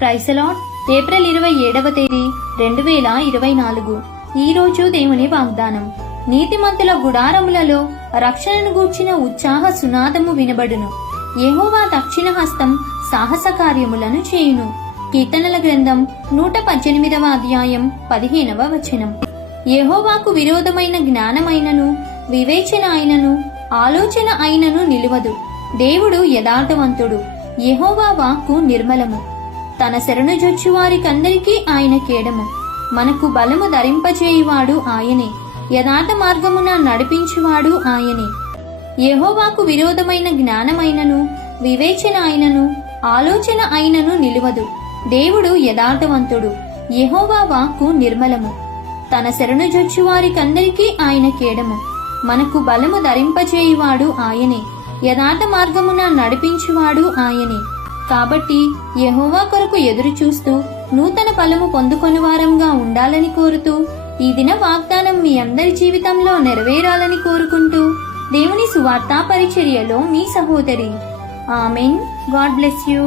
ప్రైసలాట్ April ఇరవై ఏడవ తేదీ రెండు వేల ఇరవై నాలుగు. ఈ రోజు దేవుని వాగ్దానం. నీతిమంతుల గుడారములలో రక్షణను గూర్చిన ఉత్సాహ సునాదము వినబడును. ఎహోవా దక్షిణ హస్తం సాహస కార్యములను చేయును. కీర్తనల గ్రంథం నూట పద్దెనిమిదవ అధ్యాయం పదిహేనవ వచనం. ఎహోవాకు విరోధమైన జ్ఞానమైనను వివేచన అయినను ఆలోచన అయినను నిలువదు. దేవుడు యథార్థవంతుడు. ఎహోవా వాక్కు నిర్మలము. తన శరణు జొచ్చువారికందరికీ ఆయన కేడము. మనకు బలము ధరింపచేయువాడు ఆయనే. యథార్థ మార్గమున నడిపించువాడు ఆయనే. యహోవాకు విరోధమైన జ్ఞానమైనను వివేచన అయినను ఆలోచన అయినను నిలువదు. దేవుడు యథార్థవంతుడు. యహోవా వాక్కు నిర్మలము. తన శరణుజొచ్చు వారికందరికీ ఆయన కేడము. మనకు బలము ధరింపచేయువాడు ఆయనే. యథార్థ మార్గమున నడిపించువాడు ఆయనే. కాబట్టి యహోవా కొరకు ఎదురు చూస్తూ నూతన ఫలము పొందుకొని వారంగా ఉండాలని కోరుతూ ఈ దిన వాగ్దానం మీ అందరి జీవితంలో నెరవేరాలని కోరుకుంటూ దేవుని సువార్తా పరిచర్యలో మీ సహోదరి. ఆమెన్. God bless you.